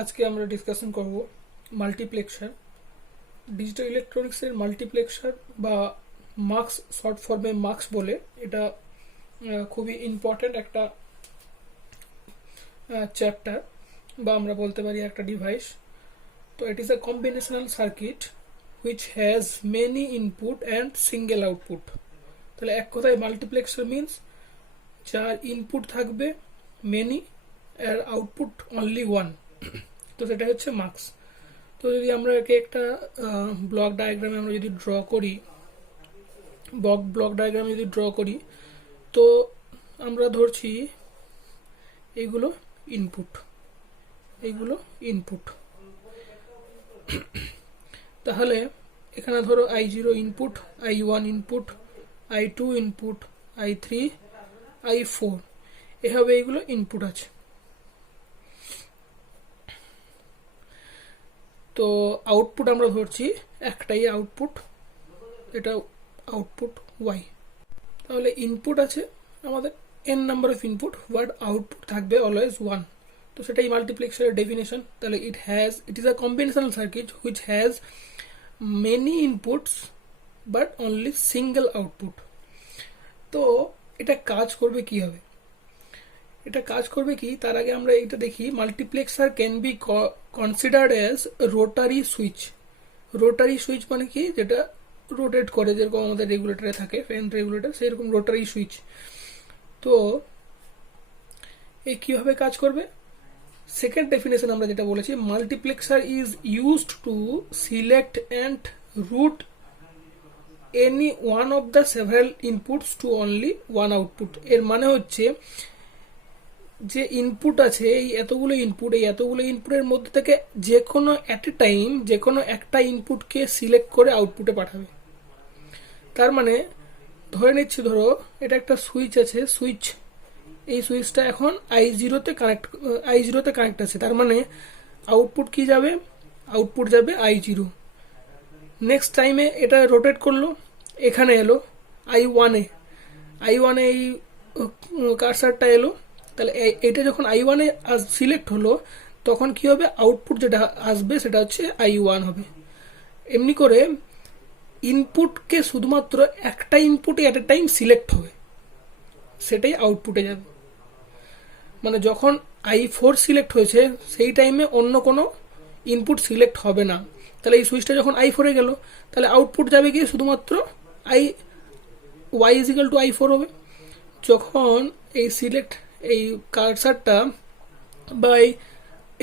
আজকে আমরা ডিসকাশন করব মাল্টিপ্লেক্সার। ডিজিটাল ইলেকট্রনিক্সের মাল্টিপ্লেক্সার বা মার্কস, শর্ট ফর্মে মার্কস বলে, এটা খুবই ইম্পর্ট্যান্ট একটা চ্যাপ্টার, বা আমরা বলতে পারি একটা ডিভাইস। তো it is a combinational circuit which has many input and single output. তাহলে এক কথায় মাল্টিপ্লেক্সার মিনস যার ইনপুট থাকবে মেনি আর আউটপুট অনলি ওয়ান, তো সেটা হচ্ছে মার্কস। তো যদি আমরা একে একটা ব্লক ডায়াগ্রামে আমরা যদি ড্র করি, তো আমরা ধরছি এইগুলো ইনপুট। তাহলে এখানে ধরো I0 input, I1 input, I2 input, I3, I4, এভাবে এইগুলো ইনপুট আছে। তো আউটপুট আমরা ধরছি একটাই আউটপুট, এটা আউটপুট Y। তাহলে ইনপুট আছে আমাদের n number of input, but output থাকবে অলওয়েজ 1। তো সেটাই মাল্টিপ্লেক্সারের ডেফিনেশন। তাহলে it is a combinational circuit which has many inputs but only single output. তো এটা কাজ করবে কিভাবে? তার আগে আমরা এটা দেখি। Multiplexer can be considered as rotary switch. Rotary switch মানে কি? যেটা রোটেট করে, যেরকম আমাদের রেগুলেটরে থাকে, ফ্যান রেগুলেটর, সেরকম রোটারি সুইচ। তো এই কিভাবে কাজ করবে? সেকেন্ড ডেফিনেশন আমরা যেটা বলেছি, multiplexer is used to select and route any one of the several inputs to only one output. এর মানে হচ্ছে যে ইনপুট আছে, এই এতগুলো ইনপুটের মধ্যে থেকে যে কোনো অ্যাট এ টাইম যে কোনো একটা ইনপুটকে সিলেক্ট করে আউটপুটে পাঠাবে। তার মানে ধরে নিচ্ছি, ধরো এটা একটা সুইচ আছে, এই সুইচটা এখন I0 তে কানেক্ট আছে। তার মানে আউটপুট কি যাবে? আউটপুট যাবে I0। নেক্সট টাইমে এটা রোটেট করলো, এখানে এলো I1 এ এই কার্সারটা এলো। তাহলে এটা যখন I1 এ সিলেক্ট হলো, তখন কি হবে? আউটপুট যেটা আসবে সেটা হচ্ছে I1 হবে। এমনি করে ইনপুটকে শুধুমাত্র একটা ইনপুটে অ্যাট এ টাইম সিলেক্ট হবে, সেটাই আউটপুটে যাবে। মানে যখন I4 সিলেক্ট হয়েছে, সেই টাইমে অন্য কোনো ইনপুট সিলেক্ট হবে না। তাহলে এই সুইচটা যখন I4 এ গেল, তাহলে আউটপুট যাবে কি? শুধুমাত্র Y ইজিক্যাল টু I4 হবে। যখন এই কার্সারটা বা এই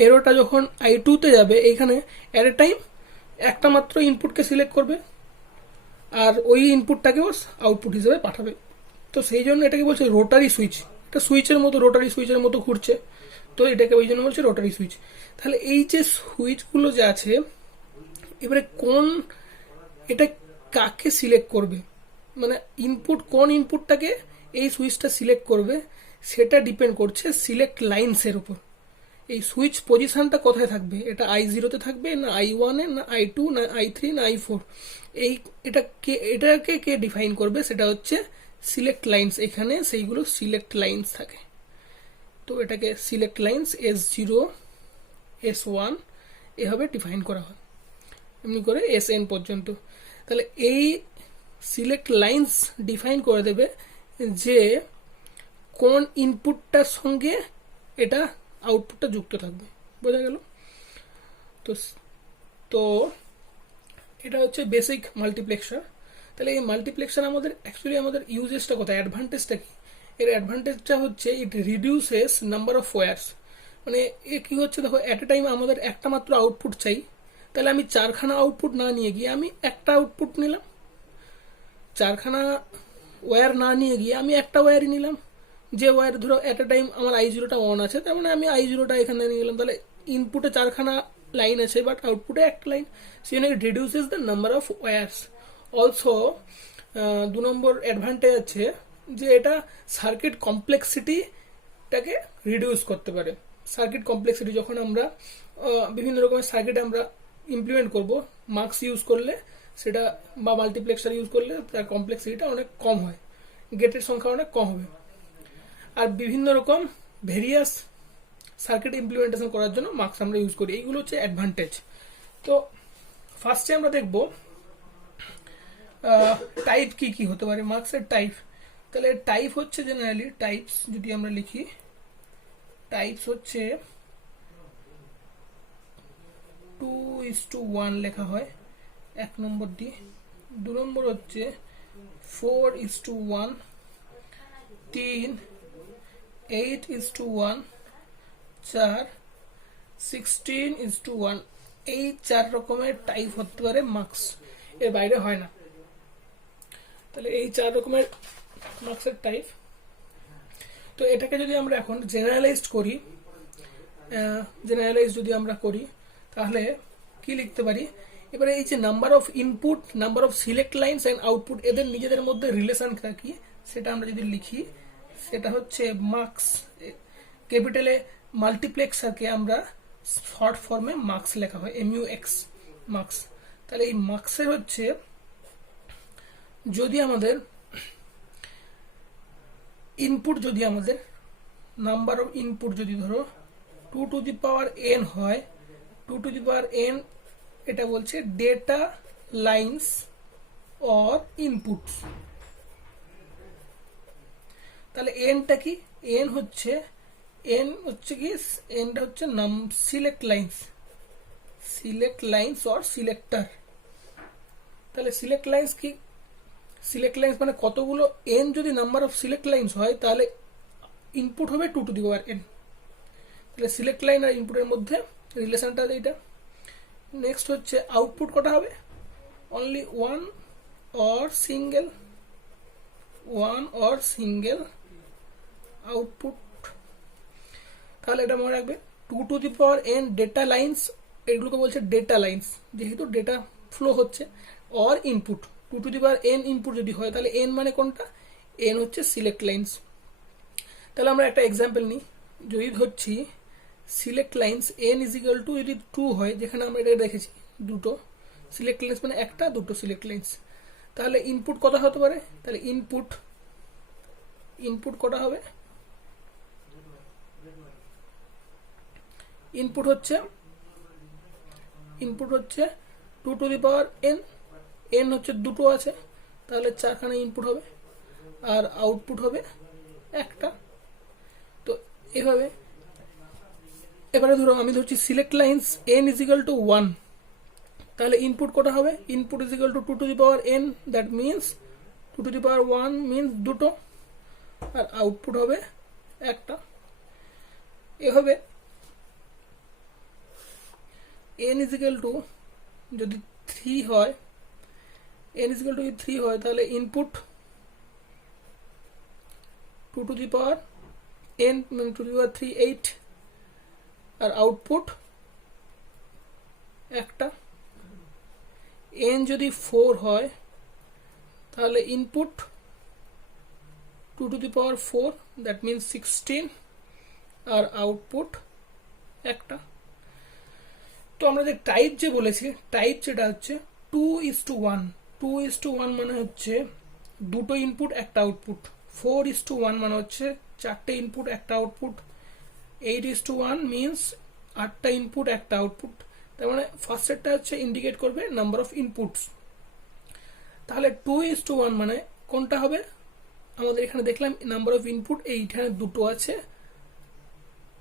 এরোটা যখন I2 তে যাবে, এইখানে অ্যাট এ টাইম একটা মাত্র ইনপুটকে সিলেক্ট করবে, আর ওই ইনপুটটাকেও আউটপুট হিসেবে পাঠাবে। তো সেই জন্য এটাকে বলছে রোটারি সুইচ। এটা রোটারি সুইচের মতো ঘুরছে, তো এটাকে ওই জন্য বলছে রোটারি সুইচ। তাহলে এই যে সুইচগুলো যে আছে, এবারে এটা কাকে সিলেক্ট করবে, মানে কোন ইনপুটটাকে এই সুইচটা সিলেক্ট করবে, সেটা ডিপেন্ড করছে সিলেক্ট লাইনসের উপর। এই সুইচ পজিশনটা কোথায় থাকবে? এটা I0 তে থাকবে, না I1 এ, না I2, না I3, না I4? এটাকে কে ডিফাইন করবে? সেটা হচ্ছে সিলেক্ট লাইনস। এখানে সেইগুলো সিলেক্ট লাইনস থাকে। তো এটাকে সিলেক্ট লাইনস S0, S1 এভাবে ডিফাইন করা হয়, এমনি করে Sn পর্যন্ত। তাহলে এই সিলেক্ট লাইনস ডিফাইন করে দেবে যে কোন ইনপুটটার সঙ্গে এটা আউটপুটটা যুক্ত থাকবে। বোঝা গেল? তো এটা হচ্ছে বেসিক মাল্টিপ্লেক্সার। তাহলে এই মাল্টিপ্লেক্সার আমাদের ইউজেসটা কোথায়, অ্যাডভান্টেজটা কি? এর অ্যাডভান্টেজটা হচ্ছে ইট রিডিউসেস নাম্বার অফ ওয়্যারস। মানে এ কি হচ্ছে, দেখো, অ্যাট এ টাইম আমাদের একটা মাত্র আউটপুট চাই। তাহলে আমি 4খানা আউটপুট না নিয়ে গিয়ে আমি একটা আউটপুট নিলাম, 4খানা ওয়্যার না নিয়ে গিয়ে আমি একটা ওয়্যারই নিলাম। যে ওয়্যার ধরো অ্যাট এ টাইম আমার I0টা অন আছে, তার মানে আমি I0টা এখানে নিয়ে গেলাম। তাহলে ইনপুটে 4খানা লাইন আছে, বাট আউটপুটে একটা লাইন। সেখানে ইট reduces the number of wires. Also 2 number advantage আছে যে এটা সার্কিট কমপ্লেক্সিটিটাকে রিডিউস করতে পারে। সার্কিট কমপ্লেক্সিটি যখন আমরা বিভিন্ন রকমের সার্কিট আমরা ইমপ্লিমেন্ট করব, মার্কস ইউজ করলে সেটা, বা মাল্টিপ্লেক্সার ইউজ করলে তার কমপ্লেক্সিটিটা অনেক কম হয়, গেটের সংখ্যা অনেক কম হবে। আর বিভিন্ন রকম ভেরিয়াস সার্কিট ইমপ্লিমেন্টেশন করার জন্য মার্কস আমরা ইউজ করি। এইগুলো হচ্ছে অ্যাডভান্টেজ। তো ফার্স্টে আমরা দেখব টাইপ কি কি হতে পারে মার্কসের টাইপ। তাহলে টাইপ হচ্ছে জেনারেলি টাইপস যদি আমরা লিখি, টাইপস হচ্ছে 2:1 লেখা হয় 1 নম্বর দিয়ে। 2 নম্বর হচ্ছে 4:1, 3, 8:1, 4, 16:1। এই 4 রকমের টাইপ হতে পারে মার্কস, এর বাইরে হয় না। তাহলে এই 4 রকমের মার্কসের টাইপ। তো এটাকে যদি আমরা এখন জেনারেলাইজড করি, যদি আমরা করি তাহলে কি লিখতে পারি, এবারে এই যে number of input, number of select lines and output, এদের নিজেদের মধ্যে রিলেশন কি সেটা আমরা যদি লিখি, সেটা হচ্ছে মার্কস। ক্যাপিটালে মাল্টিপ্লেক্সারকে আমরা শর্ট ফর্মে মার্কস লেখা হয়, MUX, মার্কস। তাহলে এই মার্কসের হচ্ছে যদি আমাদের ইনপুট, যদি আমাদের নাম্বার অফ ইনপুট যদি ধরো 2 to the power n হয়, 2 to the power n এটা বলছে ডেটা লাইনস অর ইনপুটস। তাহলে এনটা কি, এন হচ্ছে কি, এনটা হচ্ছে সিলেক্ট লাইনস অর সিলেক্টর। তাহলে সিলেক্ট লাইনস কি, সিলেক্ট লাইনস মানে কতগুলো এন যদি নাম্বার অফ সিলেক্ট লাইনস হয় তাহলে ইনপুট হবে 2 to the power n। তাহলে সিলেক্ট লাইন আর ইনপুটের মধ্যে রিলেশনটা এইটা। নেক্সট হচ্ছে আউটপুট কটা হবে, only one or single output. তাহলে এটা মনে রাখবে 2 to the power n data lines, এগুলোকে বলছে ডেটা লাইনস যেহেতু ডেটা ফ্লো হচ্ছে, or input 2 to the power n input যদি হয় তাহলে n মানে কোনটা, n হচ্ছে সিলেক্ট লাইনস। তাহলে আমরা একটা এক্সাম্পল নিই, যদি ধরছি select lines n is equal to যদি 2 হয়, যেখানে আমরা এটা দেখেছি দুটো সিলেক্ট লাইনস মানে একটা দুটো সিলেক্ট লাইনস, তাহলে ইনপুট কত হতে পারে, তাহলে ইনপুট কটা হবে, ইনপুট হচ্ছে 2 to the power n, n হচ্ছে দুটো আছে তাহলে 4খানা ইনপুট হবে, আর আউটপুট হবে একটা। তো এভাবে এবারে ধরো আমি ধরছি select lines n is equal to 1, তাহলে ইনপুট কটা হবে, input is equal to 2 to the power n, that means 2 to the power 1 means দুটো, আর আউটপুট হবে একটা। এভাবে n ইজিক্যাল টু যদি 3 হয়, n ইজিক্যাল টু 3 হয় তাহলে input 2 to the power n মানে 2 to the power 3 8, আর আউটপুট একটা। n যদি 4 হয় তাহলে input 2 to the power 4, that means 16, আর আউটপুট একটা। তো আমরা যে টাইপ যে বলেছি, টাইপ যেটা হচ্ছে 2:1, 2:1 মানে হচ্ছে দুটো ইনপুট একটা আউটপুট, 4:1 মানে হচ্ছে 4টে ইনপুট একটা আউটপুট, 8:1 মিনস 8টা ইনপুট একটা আউটপুট। তার মানে ফার্স্ট সেটটা হচ্ছে ইন্ডিকেট করবে নাম্বার অফ ইনপুটস। তাহলে 2:1 মানে কোনটা হবে, আমাদের এখানে দেখলাম নাম্বার অফ ইনপুট এইখানে দুটো আছে,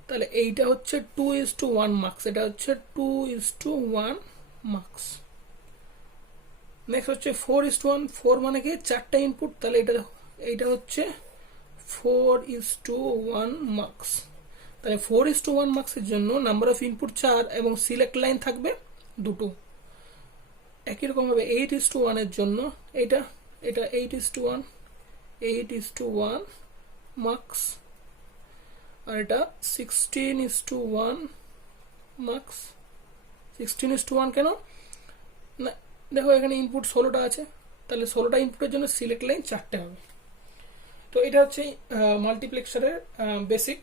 তাহলে এইটা হচ্ছে 2:1 মার্কস, এটা হচ্ছে 2:1 মার্কস। নেক্সট হচ্ছে 4:1, 4 মানে কি 4টা ইনপুট, তাহলে এইটা হচ্ছে 4:1 মার্কস। তাহলে 4:1 মার্কসের জন্য নাম্বার অফ ইনপুট 4 এবং সিলেক্ট লাইন থাকবে দুটো। একই রকম ভাবে 8:1 এর জন্য এটা 8:1 মার্কস, আর এটা 16:1 মার্কস। 16:1 কেন না, দেখো এখানে ইনপুট 16টা আছে, তাহলে 16টা ইনপুটের জন্য সিলেক্ট লাইন 4টে হবে। তো এটা হচ্ছে মাল্টিপ্লেক্সারের বেসিক